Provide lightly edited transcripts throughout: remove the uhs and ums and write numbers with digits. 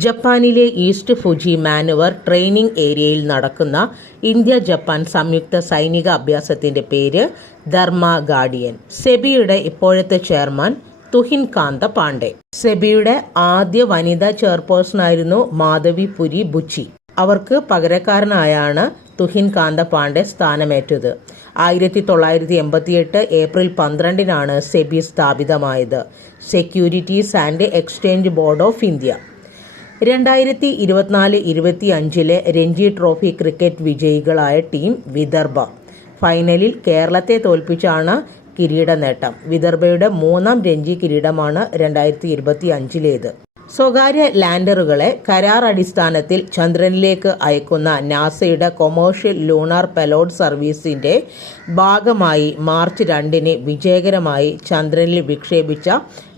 ജപ്പാനിലെ east Fuji manoeuvre training ഏരിയയിൽ നടക്കുന്ന ഇന്ത്യ ജപ്പാൻ സംയുക്ത സൈനിക അഭ്യാസത്തിന്റെ പേര് ധർമ്മ ഗാർഡിയൻ. സെബിയുടെ ഇപ്പോഴത്തെ ചെയർമാൻ തുഹിൻ കാന്ത പാണ്ഡെ. സെബിയുടെ ആദ്യ വനിതാ ചെയർപേഴ്സണായിരുന്നു മാധവി പുരി ബുച്ചി. അവർക്ക് പകരക്കാരനായാണ് തുഹിൻ കാന്ത പാണ്ഡെ സ്ഥാനമേറ്റത്. 1988 ഏപ്രിൽ 12 സെബി സ്ഥാപിതമായത്. Securities and exchange board of India. 2024-25 Ranji trophy cricket വിജയികളായ ടീം വിദർഭ. ഫൈനലിൽ കേരളത്തെ തോൽപ്പിച്ചാണ് കിരീട നേട്ടം. വിദർഭയുടെ 3ാം രഞ്ജി കിരീടമാണ് 2025. സ്വകാര്യ ലാൻഡറുകളെ കരാർ അടിസ്ഥാനത്തിൽ ചന്ദ്രനിലേക്ക് അയക്കുന്ന നാസയുടെ കൊമേഴ്ഷ്യൽ ലൂണാർ പെലോഡ് സർവീസിന്റെ ഭാഗമായി മാർച്ച് 2 വിജയകരമായി ചന്ദ്രനിൽ വിക്ഷേപിച്ച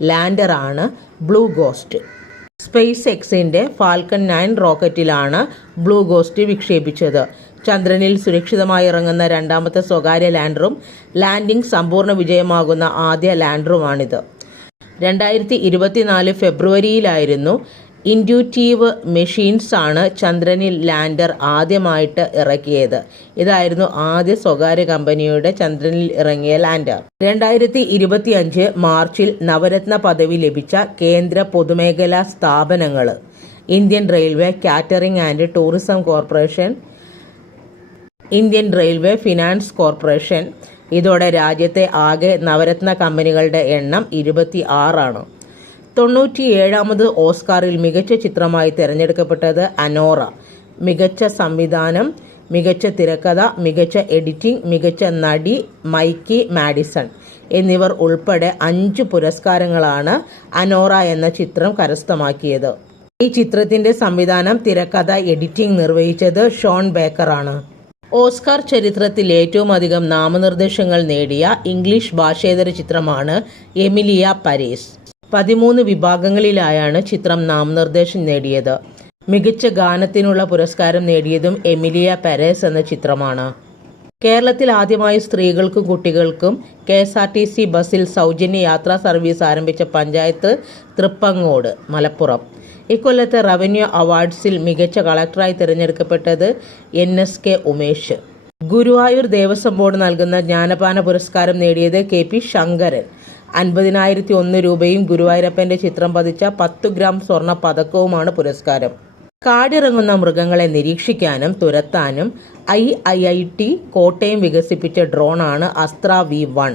ലാൻഡറാണ് ബ്ലൂ ഗോസ്റ്റ്. സ്പേസ് എക്സിന്റെ ഫാൽക്കൺ 9 റോക്കറ്റിലാണ് ബ്ലൂ ഗോസ്റ്റ് വിക്ഷേപിച്ചത്. ചന്ദ്രനിൽ സുരക്ഷിതമായി ഇറങ്ങുന്ന രണ്ടാമത്തെ സ്വകാര്യ ലാൻഡറും ലാൻഡിംഗ് സമ്പൂർണ്ണ വിജയമാകുന്ന ആദ്യ ലാൻഡറുമാണിത്. 2024 ഫെബ്രുവരിയിലായിരുന്നു ഇൻറ്റ്യൂറ്റീവ് മെഷീൻസ് ആണ് ചന്ദ്രനിൽ ലാൻഡർ ആദ്യമായിട്ട് ഇറക്കിയത്. ഇതായിരുന്നു ആദ്യ സ്വകാര്യ കമ്പനിയുടെ ചന്ദ്രനിൽ ഇറങ്ങിയ ലാൻഡർ. 2025 മാർച്ചിൽ നവരത്ന പദവി ലഭിച്ച കേന്ദ്ര പൊതുമേഖലാ സ്ഥാപനങ്ങൾ Indian railway catering and tourism corporation, Indian railway finance corporation. ഇതോടെ രാജ്യത്തെ ആകെ നവരത്ന കമ്പനികളുടെ എണ്ണം 26 ആണ്. 97ാമത് ഓസ്കാറിൽ മികച്ച ചിത്രമായി തിരഞ്ഞെടുക്കപ്പെട്ടത് അനോറ. മികച്ച സംവിധാനം, മികച്ച തിരക്കഥ, മികച്ച എഡിറ്റിംഗ്, മികച്ച നടി മൈക്കി മാഡിസൺ എന്നിവർ ഉൾപ്പെടെ 5 പുരസ്കാരങ്ങളാണ് അനോറ എന്ന ചിത്രം കരസ്ഥമാക്കിയത്. ഈ ചിത്രത്തിന്റെ സംവിധാനം, തിരക്കഥ, എഡിറ്റിംഗ് നിർവഹിച്ചത് ഷോൺ ബേക്കറാണ്. ഓസ്കാർ ചരിത്രത്തിൽ ഏറ്റവും അധികം നാമനിർദ്ദേശങ്ങൾ നേടിയ ഇംഗ്ലീഷ് ഭാഷേതര ചിത്രമാണ് എമിലിയ പരേസ്. 13 വിഭാഗങ്ങളിലായാണ് ചിത്രം നാമനിർദ്ദേശം നേടിയത്. മികച്ച ഗാനത്തിനുള്ള പുരസ്കാരം നേടിയതും എമിലിയ പരേസ് എന്ന ചിത്രമാണ്. കേരളത്തിൽ ആദ്യമായി സ്ത്രീകൾക്കും കുട്ടികൾക്കും KSRTC ബസ്സിൽ സൗജന്യ യാത്രാ സർവീസ് ആരംഭിച്ച പഞ്ചായത്ത് തൃപ്പങ്ങോട്, മലപ്പുറം. ഇക്കൊല്ലത്തെ റവന്യൂ അവാർഡ്സിൽ മികച്ച കളക്ടറായി തിരഞ്ഞെടുക്കപ്പെട്ടത് NSK ഉമേഷ്. ഗുരുവായൂർ ദേവസ്വം ബോർഡ് നൽകുന്ന ജ്ഞാനപാന പുരസ്കാരം നേടിയത് KP ശങ്കരൻ. 50,001 രൂപയും ഗുരുവായൂരപ്പന്റെ ചിത്രം പതിച്ച 10 ഗ്രാം സ്വർണ്ണ പതക്കവുമാണ് പുരസ്കാരം. കാടിറങ്ങുന്ന മൃഗങ്ങളെ നിരീക്ഷിക്കാനും തുരത്താനും IIT കോട്ടയം വികസിപ്പിച്ച ഡ്രോണാണ് അസ്ത്ര V1.